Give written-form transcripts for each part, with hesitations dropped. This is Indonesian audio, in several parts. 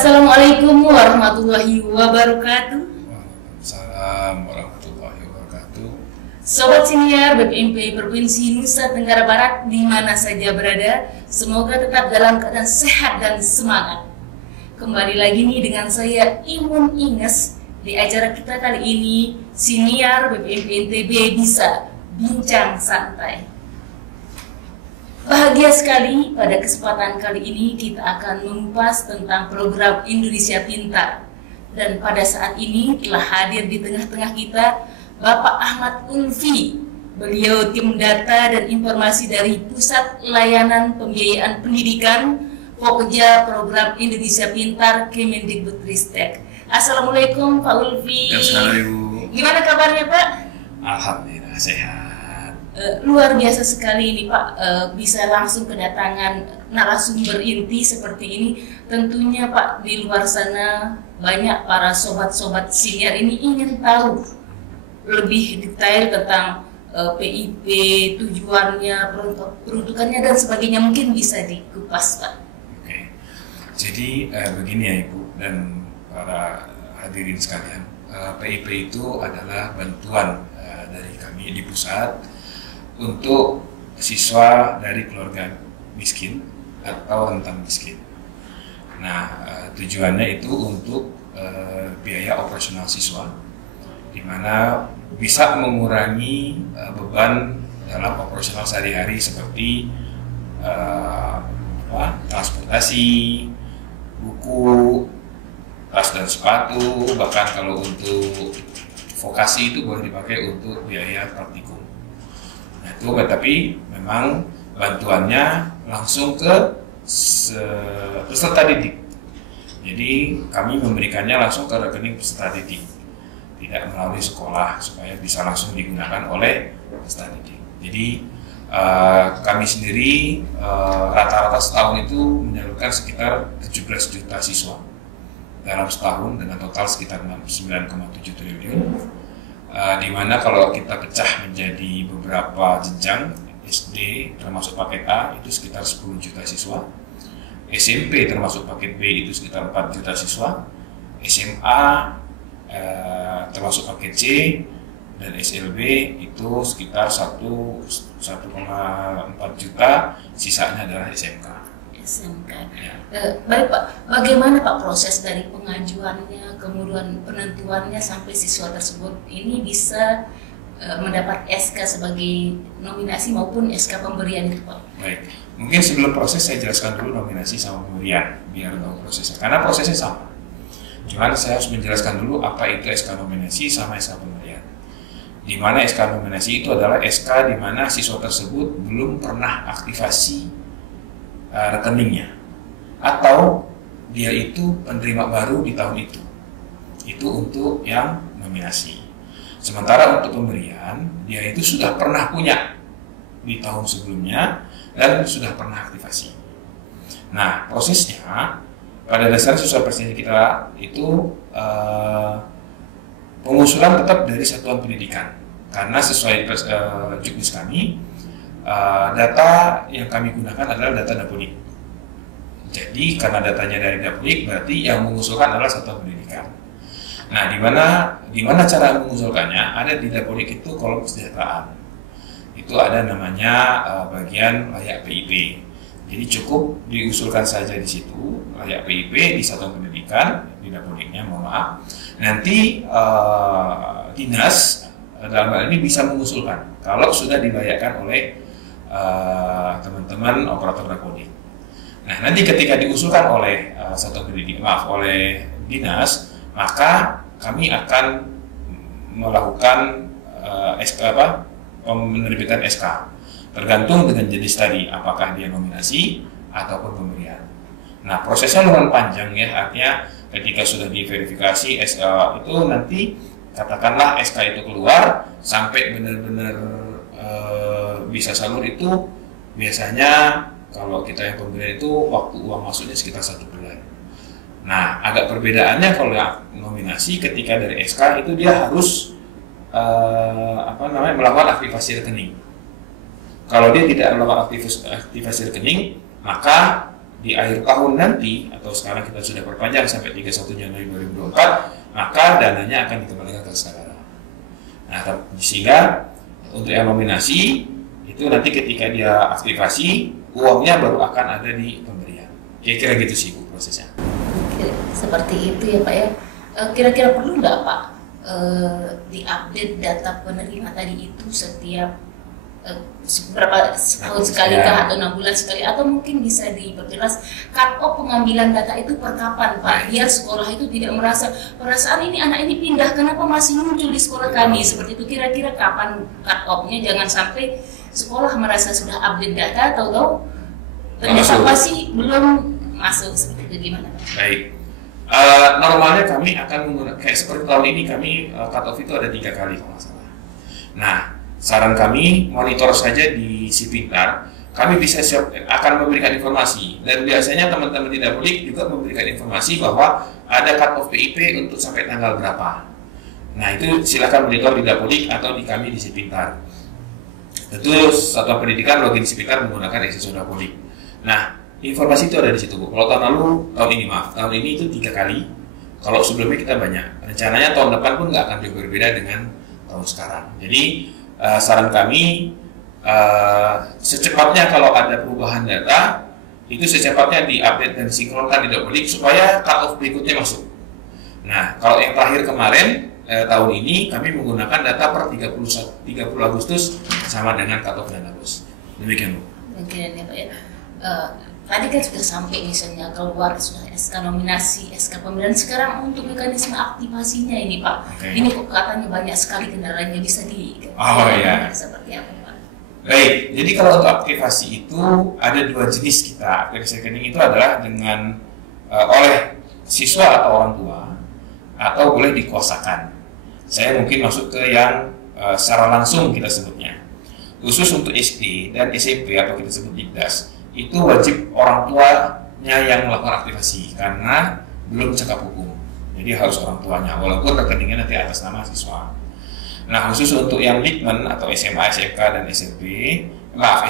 Assalamualaikum warahmatullahi wabarakatuh. Waalaikumsalam warahmatullahi wabarakatuh. Sobat senior BPMP Provinsi Nusa Tenggara Barat di mana saja berada, semoga tetap dalam keadaan sehat dan semangat. Kembali lagi nih dengan saya Imun Ines di acara kita kali ini, senior BPMP NTB bisa bincang santai. Bahagia sekali pada kesempatan kali ini kita akan mengupas tentang program Indonesia Pintar. Dan pada saat ini telah hadir di tengah-tengah kita Bapak Ahmad Ulfi. Beliau tim data dan informasi dari Pusat Layanan Pembiayaan Pendidikan Pokja Program Indonesia Pintar Kemendikbudristek. Assalamualaikum Pak Ulfi. Assalamualaikum. Gimana kabarnya Pak? Alhamdulillah sehat. Luar biasa sekali ini Pak, bisa langsung kedatangan narasumber inti seperti ini. Tentunya Pak, di luar sana banyak para sobat-sobat senior ini ingin tahu lebih detail tentang PIP, tujuannya, peruntukannya dan sebagainya. Mungkin bisa dikupas Pak. Oke. Jadi begini ya Ibu dan para hadirin sekalian, PIP itu adalah bantuan dari kami di pusat untuk siswa dari keluarga miskin atau rentan miskin. Nah, tujuannya itu untuk biaya operasional siswa, di mana bisa mengurangi beban dalam operasional sehari-hari seperti transportasi, buku, tas dan sepatu, bahkan kalau untuk vokasi itu boleh dipakai untuk biaya praktikum. Nah, itu tapi memang bantuannya langsung ke peserta didik. Jadi kami memberikannya langsung ke rekening peserta didik, tidak melalui sekolah, supaya bisa langsung digunakan oleh peserta didik. Jadi kami sendiri rata-rata setahun itu menyalurkan sekitar 17 juta siswa dalam setahun dengan total sekitar 9,7 triliun. Di mana kalau kita pecah menjadi beberapa jenjang, SD termasuk paket A itu sekitar 10 juta siswa, SMP termasuk paket B itu sekitar 4 juta siswa, SMA termasuk paket C, dan SLB itu sekitar 1,4 juta, sisanya adalah SMK. Ya. Baik Pak, bagaimana Pak proses dari pengajuannya, kemudian penentuannya sampai siswa tersebut ini bisa mendapat SK sebagai nominasi maupun SK pemberian itu Pak? Baik, mungkin sebelum proses saya jelaskan dulu nominasi sama pemberian biar tahu prosesnya, karena prosesnya sama. Cuman saya harus menjelaskan dulu apa itu SK nominasi sama SK pemberian. Di mana SK nominasi itu adalah SK di mana siswa tersebut belum pernah aktivasi rekeningnya, atau dia itu penerima baru di tahun itu untuk yang nominasi. Sementara untuk pemberian, dia itu sudah pernah punya di tahun sebelumnya dan sudah pernah aktivasi. Nah, prosesnya pada dasarnya siswa presiden kita itu pengusulan tetap dari satuan pendidikan, karena sesuai juknis kami, data yang kami gunakan adalah data Dapodik. Jadi karena datanya dari Dapodik, berarti yang mengusulkan adalah satuan pendidikan. Nah, di mana cara mengusulkannya? Ada di Dapodik itu kolom kesejahteraan. Itu ada namanya bagian layak PIP. Jadi cukup diusulkan saja di situ layak PIP di satuan pendidikan, di Dapodiknya, mohon maaf. Nanti dinas dalam hal ini bisa mengusulkan kalau sudah dilayakkan oleh teman-teman operator Dapodik. Nah, nanti ketika diusulkan oleh oleh dinas, maka kami akan melakukan penerbitan SK, tergantung dengan jenis tadi, apakah dia nominasi ataupun pemberian. Nah, prosesnya lumayan panjang ya, artinya ketika sudah diverifikasi SK itu nanti katakanlah SK itu keluar sampai benar-benar bisa salur itu biasanya kalau kita yang pemberian itu waktu uang masuknya sekitar 1 bulan. Nah, agak perbedaannya kalau yang nominasi ketika dari SK itu dia harus melakukan aktivasi rekening. Kalau dia tidak melakukan aktivasi rekening, maka di akhir tahun nanti, atau sekarang kita sudah perpanjang sampai 31 Januari 2024, maka dananya akan dikembalikan ke negara. Nah, sehingga untuk yang nominasi itu nanti ketika dia aktivasi, uangnya baru akan ada di pemberian. Kira-kira gitu sih Bu prosesnya. Seperti itu ya Pak ya. Kira-kira perlu nggak Pak diupdate data penerima tadi itu setiap berapa tahun sekali kah atau 6 bulan sekali, atau mungkin bisa diperjelas cut off pengambilan data itu per kapan Pak, biar sekolah itu tidak merasa perasaan ini anak ini pindah kenapa masih muncul di sekolah kami, seperti itu. Kira-kira kapan cut off-nya, jangan sampai sekolah merasa sudah update data tahu-tahu ternyata masih belum masuk, seperti itu. Gimana Pak? Baik. Normalnya kami akan menggunakan kayak seperti tahun ini kami cut off itu ada 3 kali kalau nggak salah. Nah, saran kami monitor saja di Si Pintar, kami bisa akan memberikan informasi, dan biasanya teman-teman di Dapodik juga memberikan informasi bahwa ada cut off PIP untuk sampai tanggal berapa. Nah, itu silakan monitor di Dapodik atau di kami di Si Pintar. Tentu satuan pendidikan login Si Pintar menggunakan akses Dapodik. Nah, informasi itu ada di situ Bu. Kalau tahun ini itu 3 kali. Kalau sebelumnya kita banyak. Rencananya tahun depan pun nggak akan jauh berbeda dengan tahun sekarang. Jadi saran kami secepatnya kalau ada perubahan data itu secepatnya diupdate dan sinkronkan di Dapodik supaya cut off berikutnya masuk. Nah, kalau yang terakhir kemarin tahun ini kami menggunakan data per 30 Agustus sama dengan cut off dan Agustus. Demikian Bu. Demikian ya Pak ya. Tadi kan sudah sampai misalnya keluar sudah SK nominasi, SK pemilihan, sekarang untuk mekanisme aktivasinya ini Pak. Okay. Ini kok katanya banyak sekali kendalanya, bisa seperti apa Pak? Baik, jadi kalau untuk aktivasi itu ada 2 jenis kita. Aktivasi rekening itu adalah dengan oleh siswa atau orang tua, atau boleh dikuasakan. Saya mungkin masuk ke yang secara langsung kita sebutnya. Khusus untuk SD dan SMP atau kita sebut Dikdas, itu wajib orang tuanya yang melakukan aktivasi karena belum cekap hukum. Jadi harus orang tuanya, walaupun rekeningnya nanti atas nama siswa. Nah, khusus untuk yang Dikmen atau SMA, SMK dan SMP,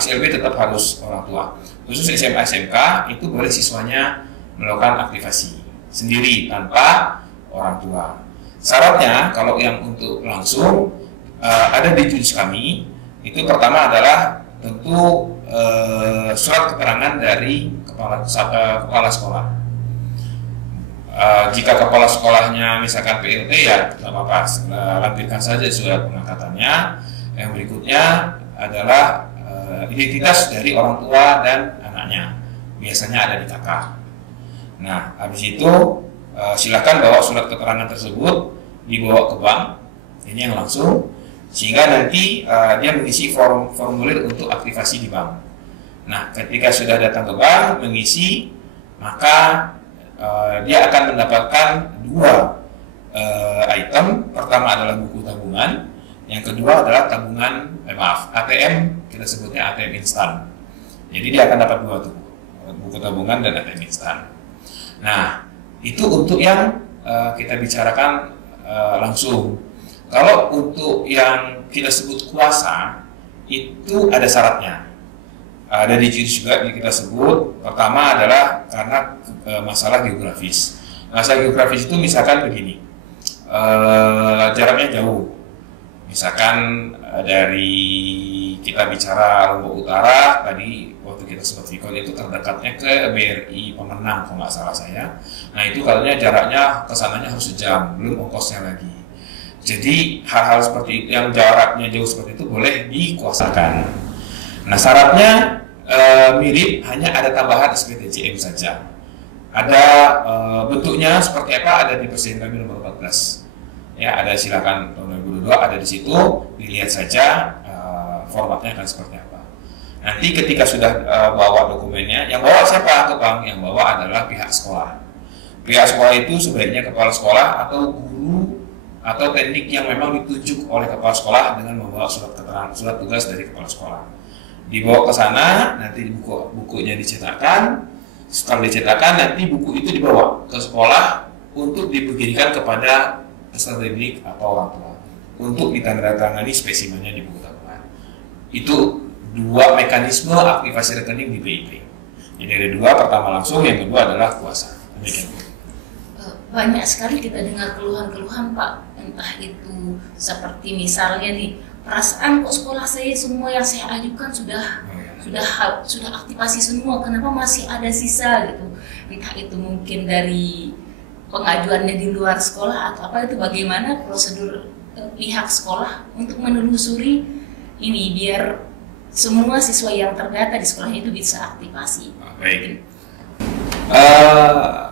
SLB tetap harus orang tua. Khusus SMA, SMK itu boleh siswanya melakukan aktivasi sendiri tanpa orang tua. Syaratnya kalau yang untuk langsung ada di judis kami, itu pertama adalah tentu surat keterangan dari kepala sekolah. Jika kepala sekolahnya misalkan PLT ya tidak apa-apa, lampirkan saja surat pengangkatannya. Yang berikutnya adalah identitas dari orang tua dan anaknya, biasanya ada di kakak. Nah, habis itu silakan bawa surat keterangan tersebut dibawa ke bank, ini yang langsung, sehingga nanti dia mengisi formulir untuk aktivasi di bank. Nah, ketika sudah datang ke bank mengisi, maka dia akan mendapatkan 2 item. Pertama adalah buku tabungan, yang kedua adalah ATM, kita sebutnya ATM instan. Jadi dia akan dapat 2 tuh, buku tabungan dan ATM instan. Nah, itu untuk yang kita bicarakan langsung. Kalau untuk yang kita sebut kuasa, itu ada syaratnya. Ada di judis juga yang kita sebut. Pertama adalah karena masalah geografis. Masalah geografis itu misalkan begini, jaraknya jauh. Misalkan dari kita bicara Lombok Utara, tadi waktu kita sebut Vikon itu terdekatnya ke BRI Pemenang kalau nggak salah saya. Nah itu katanya jaraknya kesananya harus sejam, belum ongkosnya lagi. Jadi hal-hal seperti itu, yang jaraknya jauh seperti itu boleh dikuasakan. Nah syaratnya mirip, hanya ada tambahan SPTJM saja. Ada bentuknya seperti apa, ada di Presiden kami nomor 14. Ya, ada silakan tahun 2022 ada di situ, dilihat saja formatnya akan seperti apa. Nanti ketika sudah bawa dokumennya, yang bawa siapa ke bank? Yang bawa adalah pihak sekolah. Pihak sekolah itu sebaiknya kepala sekolah atau guru atau teknik yang memang ditunjuk oleh kepala sekolah dengan membawa surat keterangan, surat tugas dari kepala sekolah. Dibawa ke sana, nanti bukunya dicetakkan. Setelah dicetakkan, nanti buku itu dibawa ke sekolah untuk diberikan kepada peserta didik atau orang tua untuk ditandatangani spesimennya di buku tabungan. Itu 2 mekanisme aktivasi rekening di BIP. Jadi ada dua, pertama langsung, yang kedua adalah kuasa. Demikian. Banyak sekali kita dengar keluhan-keluhan Pak, entah itu seperti misalnya nih, perasaan kok sekolah saya semua yang saya ajukan sudah aktivasi semua, kenapa masih ada sisa gitu. Entah itu mungkin dari pengajuannya di luar sekolah atau apa, itu bagaimana prosedur pihak sekolah untuk menelusuri ini biar semua siswa yang terdata di sekolahnya itu bisa aktivasi. Baik.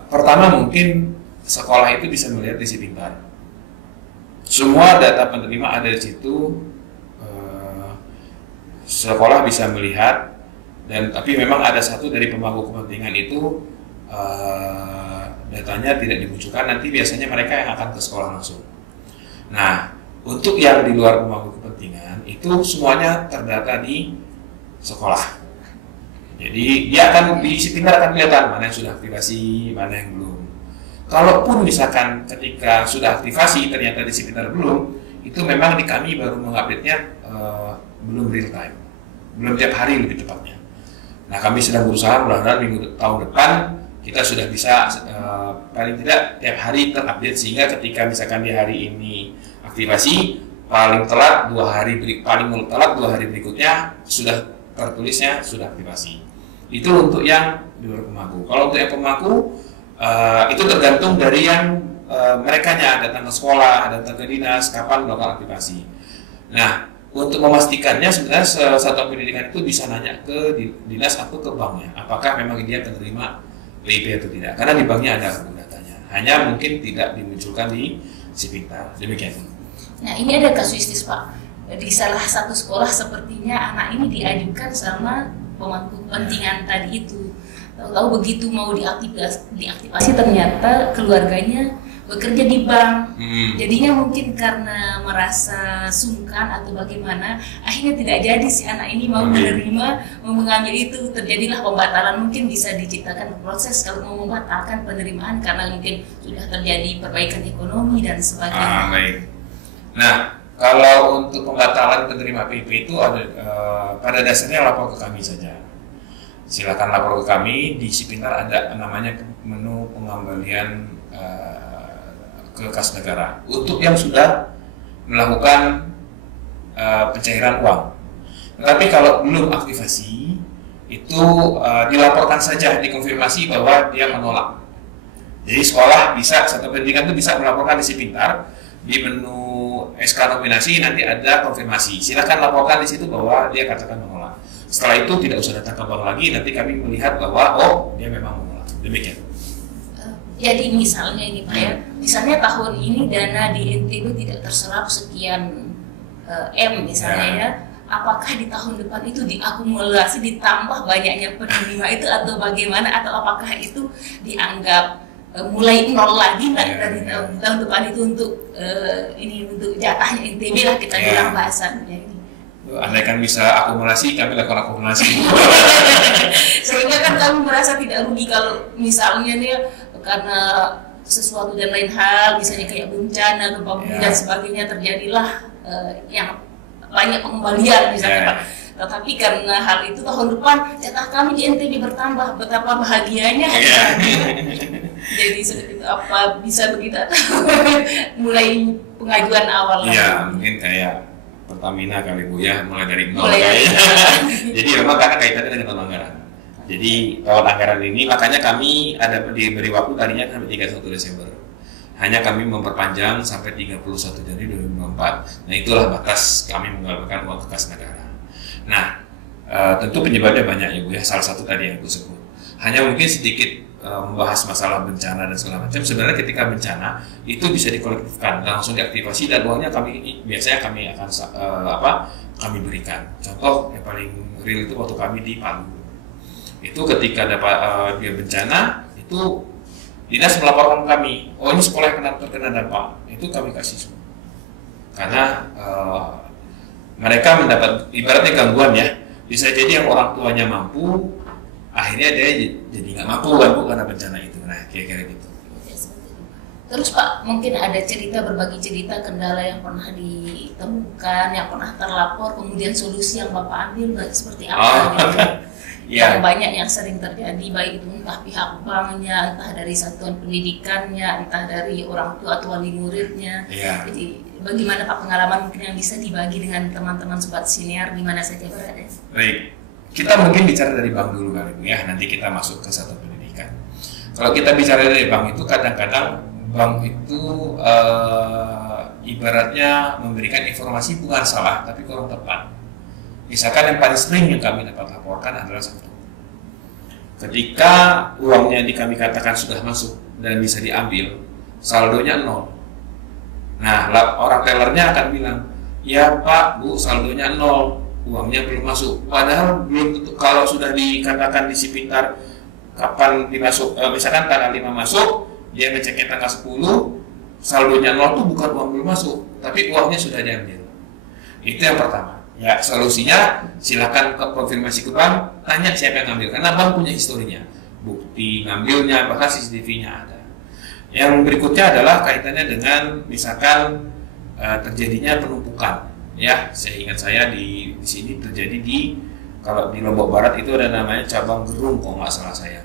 Pertama mungkin sekolah itu bisa melihat isi pintar. Semua data penerima ada di situ. Sekolah bisa melihat, dan tapi memang ada satu dari pemangku kepentingan itu datanya tidak dimunculkan. Nanti biasanya mereka yang akan ke sekolah langsung. Nah, untuk yang di luar pemangku kepentingan itu semuanya terdata di sekolah. Jadi dia akan di isi pintar akan kelihatan mana yang sudah aktivasi, mana yang belum. Kalaupun misalkan ketika sudah aktivasi ternyata di isi pintar belum, itu memang di kami baru mengupdate-nya belum real time, belum tiap hari lebih tepatnya. Nah, kami sedang berusaha mudah-mudahan tahun depan kita sudah bisa paling tidak tiap hari terupdate, sehingga ketika misalkan di hari ini aktivasi, paling telat 2 hari berikutnya sudah tertulisnya sudah aktivasi. Itu untuk yang di luar pemangku. Kalau untuk yang pemangku itu tergantung dari yang merekanya datang ke sekolah, datang ke dinas, kapan melakukan aktivasi. Nah, untuk memastikannya sebenarnya satuan pendidikan itu bisa nanya ke dinas atau ke banknya, apakah memang dia menerima PIP atau tidak. Karena di banknya ada datanya, hanya mungkin tidak dimunculkan di si pintar. Demikian. Nah, ini ada kasuistis Pak. Di salah satu sekolah sepertinya anak ini diajukan sama pemangku kepentingan tadi itu. Tahu-tahu begitu mau diaktifasi ternyata keluarganya bekerja di bank. Jadinya mungkin karena merasa sungkan atau bagaimana, akhirnya tidak jadi si anak ini mau menerima, mau mengambil itu. Terjadilah pembatalan, mungkin bisa diciptakan proses kalau mau membatalkan penerimaan karena mungkin sudah terjadi perbaikan ekonomi dan sebagainya. Baik. Nah, kalau untuk pembatalan penerima PIP itu ada pada dasarnya lapor ke kami saja. Silakan lapor ke kami, di Sipintar ada namanya menu pengembalian ke kas negara untuk yang sudah melakukan pencairan uang. Tetapi kalau belum aktivasi itu dilaporkan saja, dikonfirmasi bahwa dia menolak. Jadi sekolah bisa, satu pendidikan itu bisa melaporkan di Sipintar, di menu SK nominasi nanti ada konfirmasi. Silakan laporkan di situ bahwa dia katakan menolak. Setelah itu tidak usah datang ke bank lagi, nanti kami melihat bahwa dia memang menolak. Demikian. Jadi misalnya ini Pak ya, misalnya tahun ini dana di NTB tidak terserap sekian M misalnya ya, apakah di tahun depan itu diakumulasi ditambah banyaknya penerima itu atau bagaimana, atau apakah itu dianggap mulai nol lagi dari tahun depan itu untuk ini untuk jatahnya NTB lah kita bilang bahasannya ini. Andai kan bisa akumulasi, kami lakukan akumulasi. Sehingga kan kami merasa tidak rugi kalau misalnya nih karena sesuatu dan lain hal, misalnya kayak bencana, gempa bumi dan sebagainya terjadilah yang banyak pengembalian misalnya Pak. Tetapi karena hal itu tahun depan jatah kami di NTB bertambah, betapa bahagianya. Jadi seperti itu, apa bisa begitu mulai pengajuan awal? Iya, mungkin kayak Pertamina kali Bu ya, mulai dari nol. Jadi memang karena kaitannya dengan tahun anggaran. Jadi tahun anggaran ini makanya kami ada diberi waktu tadinya sampai 31 Desember. Hanya kami memperpanjang sampai 31 Januari 2024. Nah, itulah batas kami mengembalikan uang ke kas negara. Nah, tentu penyebabnya banyak ya Bu ya. Salah satu tadi yang Bu sebut. Hanya mungkin sedikit membahas masalah bencana dan segala macam. Sebenarnya ketika bencana itu bisa dikolektifkan, langsung diaktifasi, dan uangnya biasanya kami akan kami berikan. Contoh yang paling real itu waktu kami di Palu. Itu ketika dapat dia bencana, itu dinas melaporkan kami, ini sekolah yang terkena dampak, itu kami kasih semua. Karena mereka mendapat ibaratnya gangguan ya. Bisa jadi yang orang tuanya mampu, akhirnya dia jadi nggak mampu karena bencana itu. Nah, kira-kira gitu. Terus Pak, mungkin ada berbagi cerita kendala yang pernah ditemukan, yang pernah terlapor, kemudian solusi yang Bapak ambil seperti apa? Gitu. yang banyak yang sering terjadi, baik itu entah pihak banknya, entah dari satuan pendidikannya, entah dari orang tua atau wali muridnya. Jadi bagaimana Pak pengalaman mungkin yang bisa dibagi dengan teman-teman sobat senior di mana saja berada? Baik, kita mungkin bicara dari bank dulu kali ini ya, nanti kita masuk ke satuan pendidikan. Kalau kita bicara dari bank itu, kadang-kadang bank itu ibaratnya memberikan informasi bukan salah tapi kurang tepat. Misalkan yang paling sering yang kami dapat laporkan adalah satu, ketika uangnya kami katakan sudah masuk dan bisa diambil, saldonya 0. Nah, orang tellernya akan bilang, ya Pak, Bu, saldonya 0, uangnya belum masuk. Padahal belum tentu, kalau sudah dikatakan di si Pintar kapan dimasuk, misalkan tanggal 5 masuk, dia ngeceknya tanggal 10, saldonya 0 itu bukan uang belum masuk, tapi uangnya sudah diambil. Itu yang pertama. Ya, solusinya silakan konfirmasi ke bank, tanya siapa yang ngambil, karena bank punya historinya, bukti ngambilnya, bahkan CCTV-nya ada. Yang berikutnya adalah kaitannya dengan misalkan terjadinya penumpukan. Ya, saya ingat saya di sini terjadi kalau di Lombok Barat itu ada namanya cabang Gerung kalau nggak salah saya.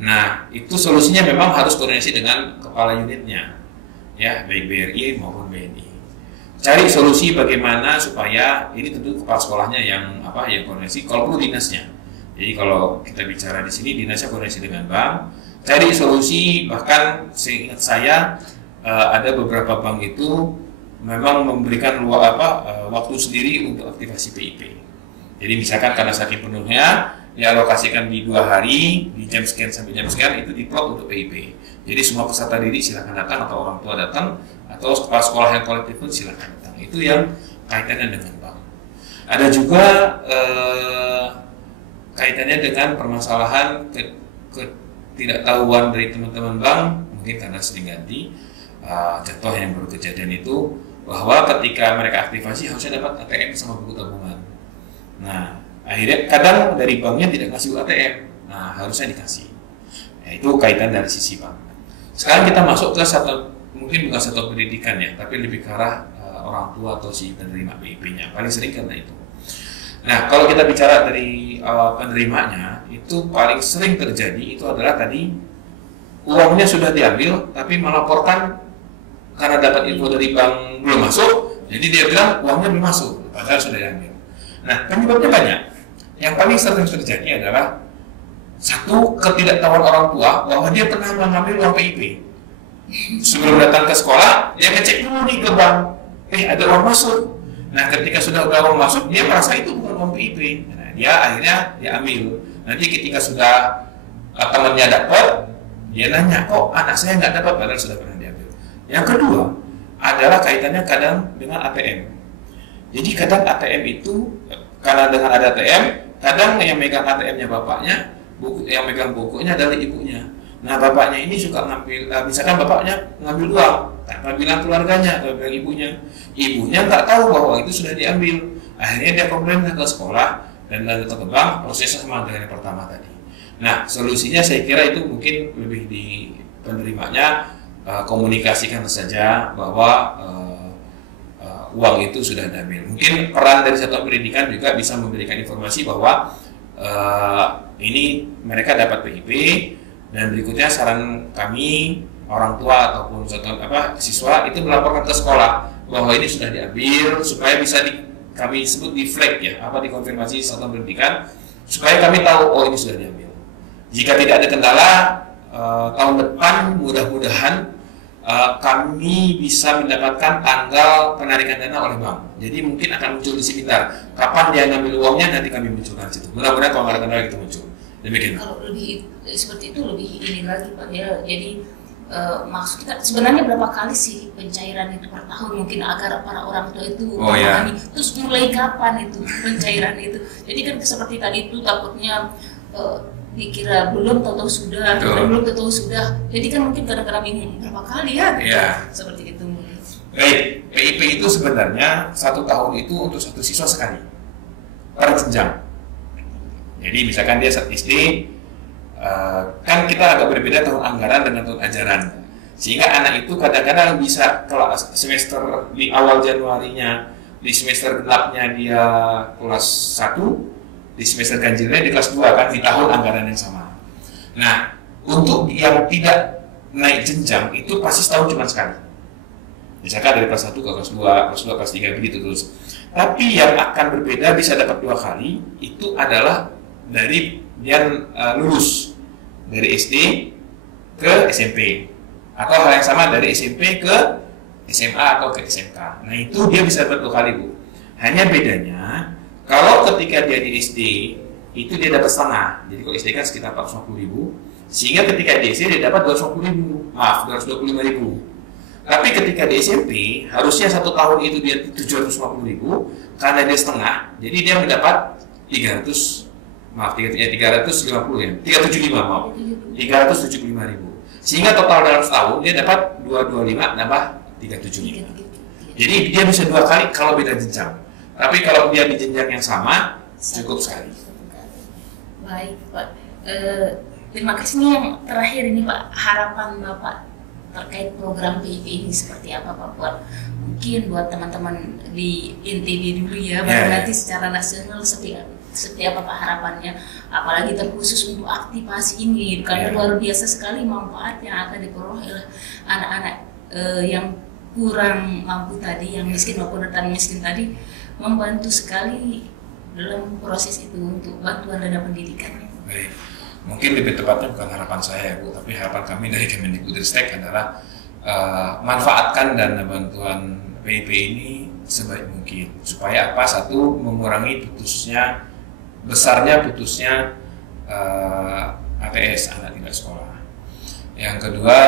Nah, itu solusinya memang harus koordinasi dengan kepala unitnya, ya, baik BRI maupun BNI. Cari solusi bagaimana supaya ini tentu kepala sekolahnya yang koordinasi, kalau perlu dinasnya. Jadi kalau kita bicara di sini dinasnya koordinasi dengan bank, cari solusi. Bahkan seingat saya ada beberapa bank itu memang memberikan waktu sendiri untuk aktivasi PIP. Jadi misalkan karena saking penuhnya dialokasikan di 2 hari, di jam sekian sampai jam sekian itu diplot untuk PIP. Jadi semua peserta didik silakan datang atau orang tua datang atau kepala sekolah yang kolektif pun silakan datang. Itu yang kaitannya dengan bank. Ada juga kaitannya dengan permasalahan ketidaktahuan dari teman-teman bank, mungkin karena sering ganti. Contoh yang baru kejadian itu bahwa ketika mereka aktivasi harusnya dapat ATM sama buku tabungan. Nah, akhirnya kadang dari banknya tidak ngasih ATM. Nah, harusnya dikasih. Nah, itu kaitan dari sisi bank. Sekarang kita masuk ke mungkin bukan satu pendidikan ya, tapi lebih ke arah orang tua atau si penerima PIP-nya. Paling sering karena itu. Nah, kalau kita bicara dari penerimanya, itu paling sering terjadi itu adalah tadi uangnya sudah diambil, tapi melaporkan karena dapat info dari bank belum masuk, jadi dia bilang uangnya belum masuk, padahal sudah diambil. Nah, penyebabnya banyak. Yang paling sering terjadi adalah satu, ketidaktahuan orang tua bahwa dia pernah mengambil uang PIP. Sebelum datang ke sekolah, dia ngecek dulu nih ke bank, ada uang masuk. Nah, ketika sudah ada uang masuk, dia merasa itu bukan uang PIP. Nah, dia akhirnya diambil. Nanti ketika sudah temannya dapat, dia nanya, kok anak saya nggak dapat padahal sudah pernah diambil. Yang kedua adalah kaitannya kadang dengan ATM. Jadi kadang ATM itu karena dengan ada ATM, kadang yang megang ATM-nya bapaknya, yang megang bukunya adalah ibunya. Nah, bapaknya ini suka ngambil, misalkan bapaknya ngambil uang, tanpa bilang keluarganya, tanpa bilang ibunya. Ibunya nggak tahu bahwa itu sudah diambil. Akhirnya dia komplain ke sekolah dan lalu ke bank, prosesnya sama dengan yang pertama tadi. Nah, solusinya saya kira itu mungkin lebih di penerimanya komunikasikan saja bahwa uang itu sudah diambil. Mungkin peran dari satuan pendidikan juga bisa memberikan informasi bahwa ini mereka dapat PIP dan berikutnya saran kami orang tua ataupun siswa itu melaporkan ke sekolah bahwa ini sudah diambil supaya bisa kami sebut di flag ya, dikonfirmasi satuan pendidikan supaya kami tahu ini sudah diambil. Jika tidak ada kendala, tahun depan mudah-mudahan kami bisa mendapatkan tanggal penarikan dana oleh bank. Jadi mungkin akan muncul di sekitar kapan dia ngambil uangnya, nanti kami munculkan situ. Mudah-mudahan kalau nggak ada kendala itu muncul. Demikian. Kalau lebih seperti itu lebih ini lagi Pak ya. Jadi maksud kita sebenarnya berapa kali sih pencairan itu per tahun mungkin agar para orang tua itu memahami. Terus mulai kapan itu pencairan itu? Jadi kan seperti tadi itu takutnya dikira belum tahu sudah, belum tahu sudah. Jadi kan mungkin kadang-kadang bingung berapa kali ya, seperti itu mungkin. Baik, PIP itu sebenarnya 1 tahun itu untuk satu siswa sekali per jenjang. Jadi misalkan dia saat SD, kan kita agak berbeda tahun anggaran dengan tahun ajaran. Sehingga anak itu kadang-kadang bisa kelas semester di awal Januarinya, di semester genapnya dia kelas 1, di semester ganjilnya di kelas 2 kan, di tahun anggaran yang sama. Nah, untuk yang tidak naik jenjang itu pasti setahun cuma sekali. Misalkan dari kelas 1 ke kelas 2, kelas 2 kelas 3 begitu terus. Tapi yang akan berbeda bisa dapat 2 kali itu adalah dari dia lulus dari SD ke SMP, atau hal yang sama dari SMP ke SMA atau ke SMK. Nah itu dia bisa dapat 2 kali, Bu. Hanya bedanya kalau ketika dia di SD itu dia dapat setengah. Jadi kalau SD kan sekitar 450.000, sehingga ketika di SD dia dapat 225.000. Tapi ketika di SMP harusnya 1 tahun itu dia 750.000, karena dia setengah, jadi dia mendapat 350 ya, 375.000. Sehingga total dalam setahun dia dapat 225 nambah 375. Jadi dia bisa 2 kali kalau beda jenjang. Tapi kalau dia di jenjang yang sama cukup sekali. Baik, Pak. Terima kasih. Ini yang terakhir ini, Pak, harapan Bapak terkait program PIP ini seperti apa, Pak? Mungkin buat teman-teman di NTB dulu ya, baru nanti secara nasional seperti apa Pak harapannya, apalagi terkhusus untuk aktivasi ini, karena luar biasa sekali manfaat yang akan diperoleh oleh anak-anak yang kurang mampu tadi, yang miskin maupun rentan miskin tadi, membantu sekali dalam proses itu untuk bantuan dana pendidikan. Baik. Mungkin lebih tepatnya bukan harapan saya, Bu, tapi harapan kami dari Kemendikbudristek adalah manfaatkan dana bantuan PIP ini sebaik mungkin, supaya apa? Satu, mengurangi besarnya putusnya ATS, anak tidak sekolah. Yang kedua,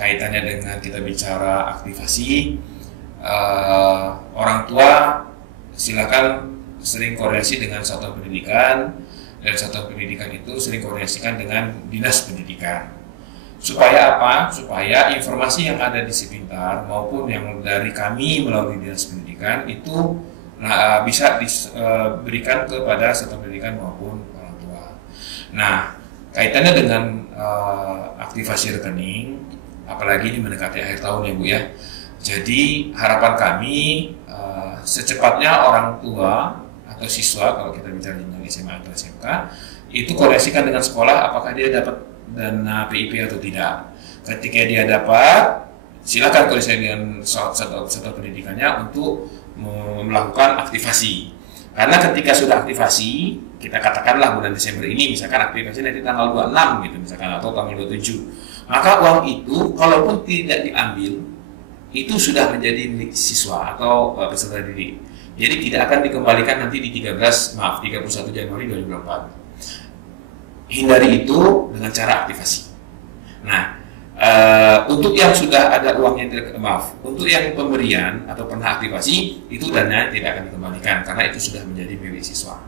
kaitannya dengan kita bicara aktivasi, orang tua silakan sering koordinasi dengan satuan pendidikan, dan satuan pendidikan itu sering koordinasikan dengan dinas pendidikan. Supaya apa? Supaya informasi yang ada di Sipintar maupun yang dari kami melalui dinas pendidikan itu bisa diberikan kepada satuan pendidikan maupun orang tua. Nah, kaitannya dengan aktivasi rekening, apalagi ini mendekati akhir tahun ya, Bu ya. Jadi harapan kami secepatnya orang tua atau siswa, kalau kita bicara jenjang SMA atau SMK, itu koreksikan dengan sekolah apakah dia dapat dana PIP atau tidak. Ketika dia dapat, silakan koreksikan dengan satuan pendidikannya untuk melakukan aktivasi. Karena ketika sudah aktivasi, kita katakanlah bulan Desember ini, misalkan aktivasi nanti tanggal 26 gitu misalkan, atau tanggal 27, maka uang itu kalaupun tidak diambil, itu sudah menjadi milik siswa atau peserta didik. Jadi tidak akan dikembalikan nanti di 31 Januari 2024. Hindari itu dengan cara aktivasi. Nah, untuk yang sudah ada uangnya untuk yang pemberian atau pernah aktivasi, itu dana tidak akan dikembalikan karena itu sudah menjadi milik siswa.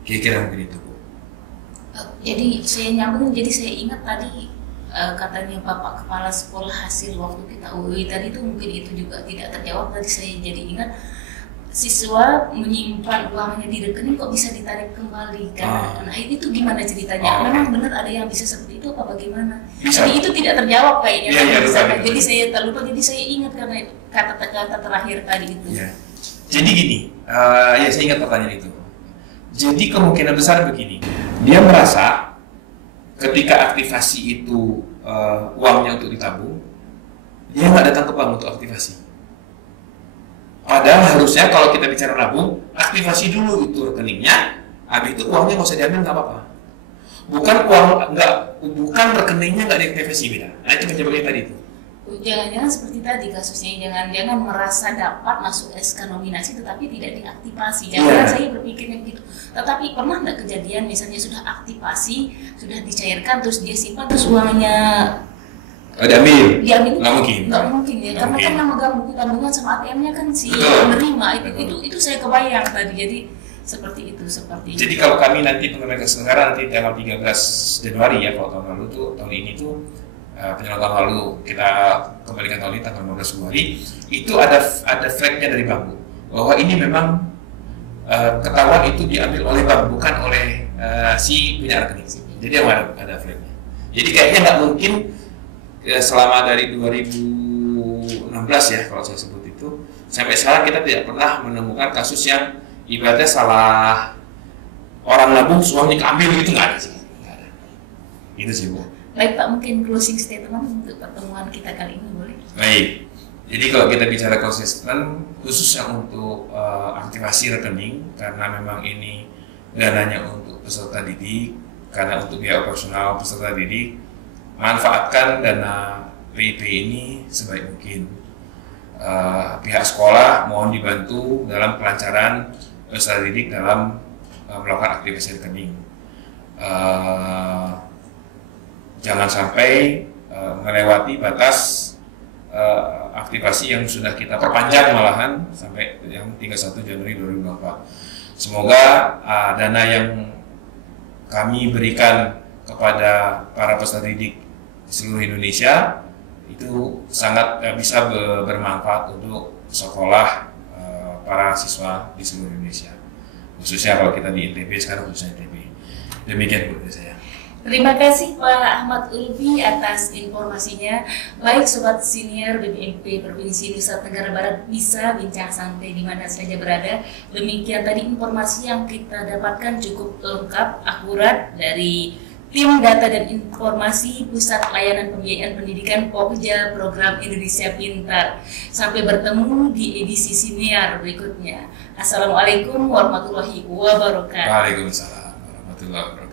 Kira-kira mungkin itu, Bu. Jadi saya nyambung, jadi saya ingat tadi katanya Bapak Kepala Sekolah hasil waktu kita UI tadi itu mungkin itu juga tidak terjawab. Tadi saya jadi ingat, siswa menyimpan uangnya di rekening kok bisa ditarik kembali kan? Nah itu gimana ceritanya? Memang benar ada yang bisa seperti itu apa bagaimana? Bisa. Jadi itu tidak terjawab kayaknya. Betul. Jadi saya terlupa, jadi saya ingat karena kata-kata terakhir tadi itu. Ya. Jadi gini, ya saya ingat pertanyaan itu. Jadi kemungkinan besar begini, dia merasa ketika aktivasi itu uangnya untuk ditabung, dia nggak datang ke bank untuk aktivasi. Padahal harusnya kalau kita bicara nabung, aktivasi dulu itu rekeningnya, habis itu uangnya nggak usah diambil, nggak apa-apa. Bukan rekeningnya nggak diaktifasi, beda. Nah itu penyebabnya tadi itu. Jangan-jangan seperti tadi kasusnya, jangan merasa dapat masuk SK nominasi tetapi tidak diaktifasi. Jangan saya berpikirnya gitu. Tetapi pernah nggak kejadian misalnya sudah aktivasi, sudah dicairkan, terus dia simpan, terus uangnya diambil? Nggak mungkin ya, Nggak karena mungkin. kan memegang buku tabungan sama ATM-nya kan si Betul. penerima itu saya kebayang tadi, jadi seperti itu. Jadi kalau kami nanti pengelolaan keselenggara nanti tanggal 13 Januari ya, kalau tahun lalu tuh, tahun ini tuh penyelenggaraan tahun lalu kita kembalikan tahun ini tanggal 15 Februari, itu ada flagnya dari bank bahwa ini memang ketahuan itu diambil oleh bank, bukan oleh si punya rekening. Jadi ada flagnya. Jadi kayaknya nggak mungkin selama dari 2016 ya kalau saya sebut itu, sampai sekarang kita tidak pernah menemukan kasus yang ibaratnya salah orang nabung uangnya keambil itu nggak ada sih. Nggak ada. Itu sih Bu. Baik Pak, mungkin closing statement untuk pertemuan kita kali ini boleh? Baik. Jadi kalau kita bicara konsisten, khususnya untuk aktivasi rekening, karena memang ini dananya untuk peserta didik, karena untuk biaya operasional peserta didik, manfaatkan dana PIP ini sebaik mungkin. Pihak sekolah mohon dibantu dalam kelancaran peserta didik dalam melakukan aktivasi rekening. Jangan sampai melewati batas aktivasi yang sudah kita perpanjang malahan sampai yang 31 Januari 2024. Semoga dana yang kami berikan kepada para peserta didik di seluruh Indonesia itu sangat bisa bermanfaat untuk sekolah para siswa di seluruh Indonesia, khususnya kalau kita di ITB sekarang, khususnya ITB. Demikian Bu dari saya. Terima kasih Pak Ahmad Ulfi atas informasinya. Baik Sobat Senior BBMP Provinsi Nusa Tenggara Barat bisa bincang santai di mana saja berada. Demikian tadi informasi yang kita dapatkan cukup lengkap, akurat dari tim data dan informasi Pusat Layanan Pembiayaan Pendidikan Pokja Program Indonesia Pintar. Sampai bertemu di edisi senior berikutnya. Assalamualaikum warahmatullahi wabarakatuh. Waalaikumsalam warahmatullahi wabarakatuh.